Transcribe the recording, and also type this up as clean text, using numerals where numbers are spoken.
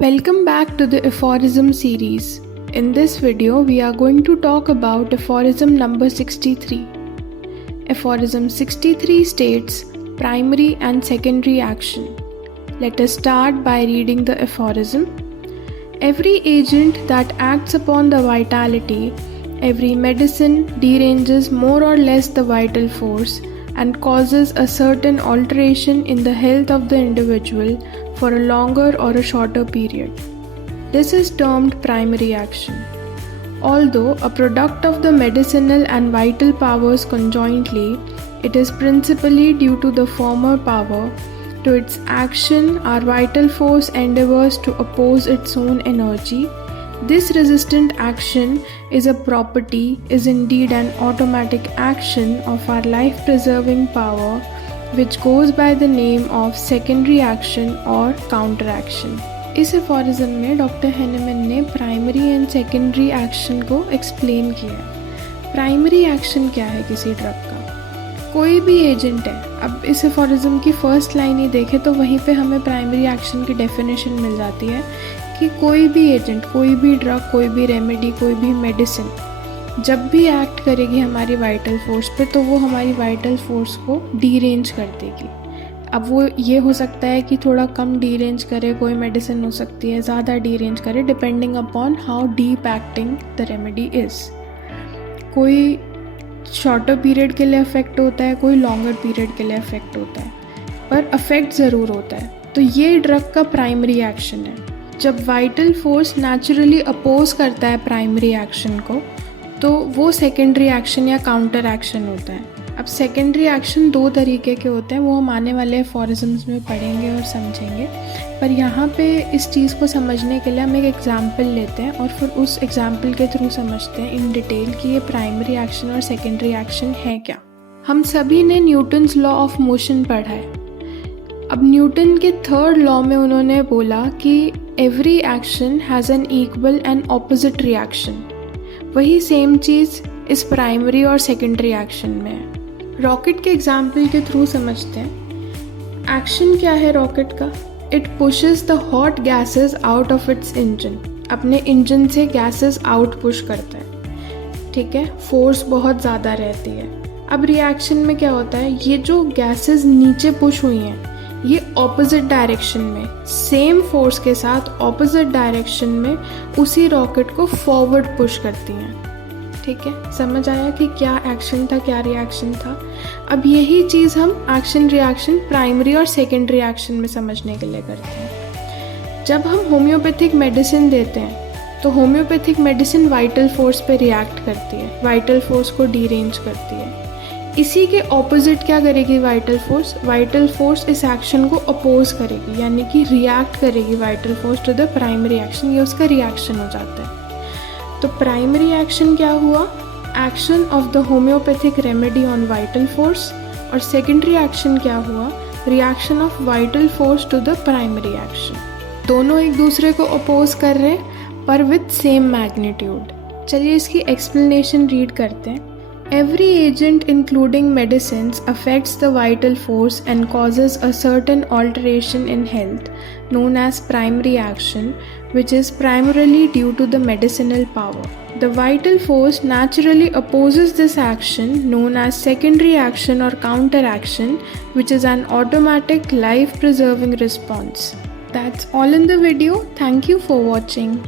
Welcome back to the aphorism series. In this video, we are going to talk about aphorism number 63. Aphorism 63 states primary and secondary action. Let us start by reading the aphorism. Every agent that acts upon the vitality, every medicine deranges more or less the vital force and causes a certain alteration in the health of the individual for a longer or a shorter period. This is termed primary action. Although a product of the medicinal and vital powers conjointly, it is principally due to the former power. To its action, our vital force endeavors to oppose its own energy. This resistant action is indeed an automatic action of our life-preserving power, which goes by the name of secondary action or counteraction. इस aphorism में doctor Hahnemann ने primary and secondary action को explain किया है। Primary action क्या है किसी drug का? कोई भी एजेंट है। अब इस एफोरिज्म की फर्स्ट लाइन ही देखें तो वहीं पे हमें प्राइमरी एक्शन की डेफिनेशन मिल जाती है कि कोई भी एजेंट, कोई भी ड्रग, कोई भी रेमेडी, कोई भी मेडिसिन जब भी एक्ट करेगी हमारी वाइटल फोर्स पे तो वो हमारी वाइटल फोर्स को डीरेंज कर देगी। अब वो ये हो सकता है कि थोड़ा कम डीरेंज करे, कोई मेडिसिन हो सकती है ज़्यादा डीरेंज करे, depending upon how deep acting the remedy is. कोई शॉर्टर पीरियड के लिए अफेक्ट होता है, कोई लॉन्गर पीरियड के लिए अफेक्ट होता है, पर अफेक्ट ज़रूर होता है। तो ये ड्रग का प्राइमरी एक्शन है। जब वाइटल फोर्स नेचुरली अपोज करता है प्राइमरी एक्शन को तो वो सेकेंडरी एक्शन या काउंटर एक्शन होता है। अब सेकेंडरी एक्शन दो तरीके के होते हैं, वो हम आने वाले एफोरिज्म्स में पढ़ेंगे और समझेंगे, पर यहाँ पे इस चीज़ को समझने के लिए हम एक एग्जाम्पल लेते हैं और फिर उस एग्जाम्पल के थ्रू समझते हैं इन डिटेल कि ये प्राइमरी एक्शन और सेकेंडरी एक्शन है क्या। हम सभी ने न्यूटन्स लॉ ऑफ मोशन पढ़ा है। अब न्यूटन के थर्ड लॉ में उन्होंने बोला कि every action has an equal and opposite reaction. वही सेम चीज़ इस प्राइमरी और सेकेंडरी एक्शन में है। रॉकेट के एग्जाम्पल के थ्रू समझते हैं। एक्शन क्या है रॉकेट का? It pushes the hot gases out of its engine. अपने इंजन से गैसेस आउट पुश करता है, ठीक है। फोर्स बहुत ज़्यादा रहती है। अब रिएक्शन में क्या होता है? ये जो गैसेस नीचे पुश हुई हैं ये ऑपोजिट डायरेक्शन में सेम फोर्स के साथ ऑपोजिट डायरेक्शन में उसी रॉकेट को फॉरवर्ड पुश करती हैं, ठीक है। समझ आया कि क्या एक्शन था, क्या रिएक्शन था। अब यही चीज़ हम एक्शन रिएक्शन प्राइमरी और सेकेंडरी एक्शन में समझने के लिए करते हैं। जब हम होम्योपैथिक मेडिसिन देते हैं तो होम्योपैथिक मेडिसिन वाइटल फोर्स पे रिएक्ट करती है, वाइटल फोर्स को डीरेंज करती है। इसी के ऑपोजिट क्या करेगी वाइटल फोर्स? वाइटल फोर्स इस एक्शन को अपोज करेगी, यानी कि रिएक्ट करेगी vital force to the primary action. ये उसका रिएक्शन हो जाता है। तो प्राइमरी एक्शन क्या हुआ? Action of the homeopathic remedy on vital force. और सेकेंडरी एक्शन क्या हुआ? Reaction of vital force to the primary action. दोनों एक दूसरे को अपोज कर रहे हैं पर विद सेम मैग्नीट्यूड। चलिए इसकी एक्सप्लेनेशन रीड करते हैं। Every agent, including medicines, affects the vital force and causes a certain alteration in health, known as primary action, which is primarily due to the medicinal power. The vital force naturally opposes this action, known as secondary action or counteraction, which is an automatic life-preserving response. That's all in the video. Thank you for watching.